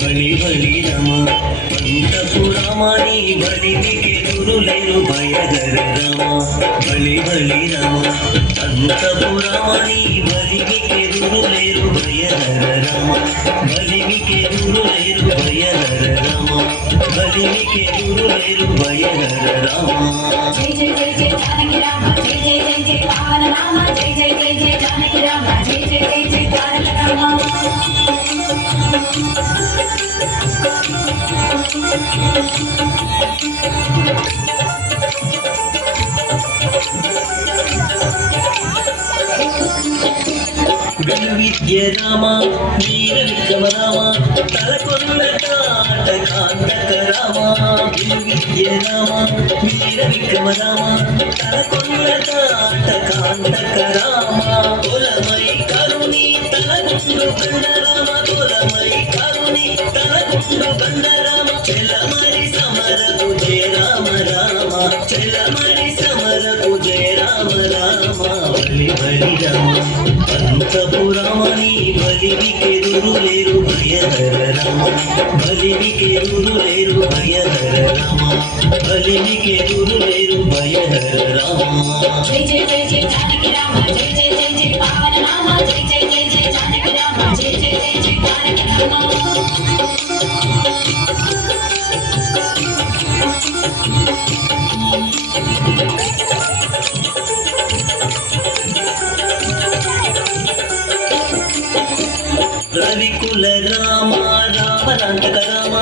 బలి బలి రమ అంతపురమణి బలికి ఎదురులేరు భయగర రమ బలి బలి రమ అంతపురమణి బలికి ఎదురులేరు భయగర రమ బలికి ఎదురులేరు భయగర రమ బలికి ఎదురులేరు భయగర రమ జై జై జై జై జానకి రామ జై జై జై జై పావన నామ జై జై జై జై జానకి రామ జై జై జై జై తారక రామ విద్య రామ వీర విక్రమ రామ తలకొల్ల కాంతక రామ విద్య రామ వీర విక్రమ రామ తలకొల్ల కాంతక రామ కులమై కరుణి తలకుండు బండ రామ కులమై కరుణి తలకుండు బండ రామ చెలమరి సమరకు జయ రామ రామ చెలమరి సమరకు జయ రామ రామ బలి బలి రామ అంతపురమణి బలికి ఎదురులేరు భయహర రమ బలికి ఎదురులేరు భయహర రమ బలికి ఎదురులేరు భయహర రమ జై జై జై జై జానకి రామ జై జై జై జై పావన నామ జై జై జై జై జానకి రామ జై జై జై జై తారక రామ రవికుల రామ రామనాంతక రామ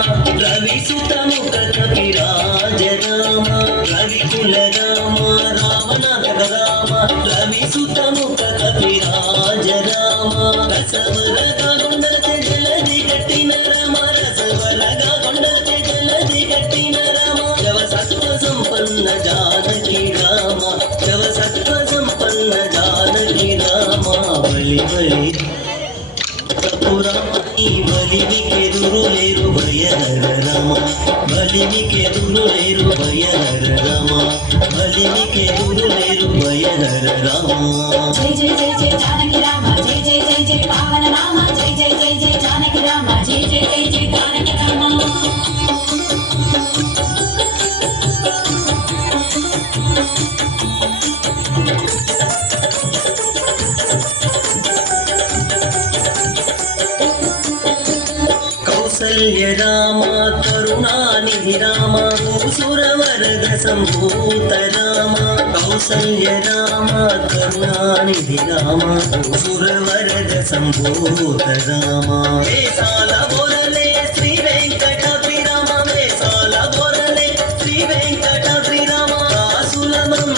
రవి సుతముఖ కపిరాజ రామ రవికుల రామ రామనాంతక రామ రవి సుతముఖ కపిరాజ రామ రసవరగా కొండలతే జలది కట్టిన రామ రసవరగా కొండలతే జలది కట్టిన రామ జవ సత్వ సంపన్న జానకి రామ జవ సత్వ సంపన్న జానకి రామ బలి బలి పురమణి బలికి ఎదురులేరు భయహర రమ బలికి ఎదురులేరు భయహర రమ బలికి ఎదురులేరు భయహర రమ జై జై జై జై జానకి రామ జై జై జై జై పావన నామ జై జై జై జై జానకి రామ జై జై జై జై తారక రామ కౌసల్య రామ కరుణానిధి రామ సురవరద సంభూత రామ కౌసల్య రామ కరుణానిధి రామ సురవరద సంభూత రామ వేసాల బోరలే శ్రీ వెంకటాద్రి రామ వేసాల బోరలే శ్రీ వెంకటాద్రి రామ కాసులమం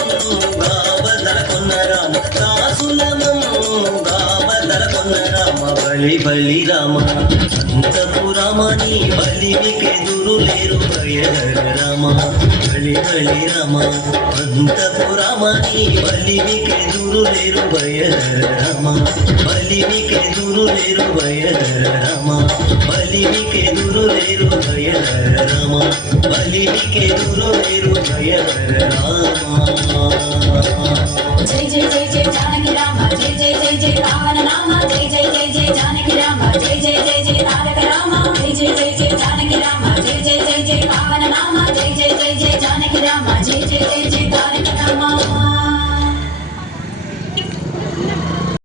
గావదల కొన్న రామ కాసులమం గావదల కొన్న రామ బలి బలి రామ అంతపురమణి బలికి ఎదురులేరు భయహర రమ బలి బలి రమ అంతపురమణి బలికి ఎదురులేరు భయహర రమ బలికి ఎదురులేరు భయహర రమ బలికి ఎదురులేరు భయహర రమ బలికి ఎదురులేరు భయహర రామ జై జై జై జై జానకి రామ జై జై జై జై పావన నామ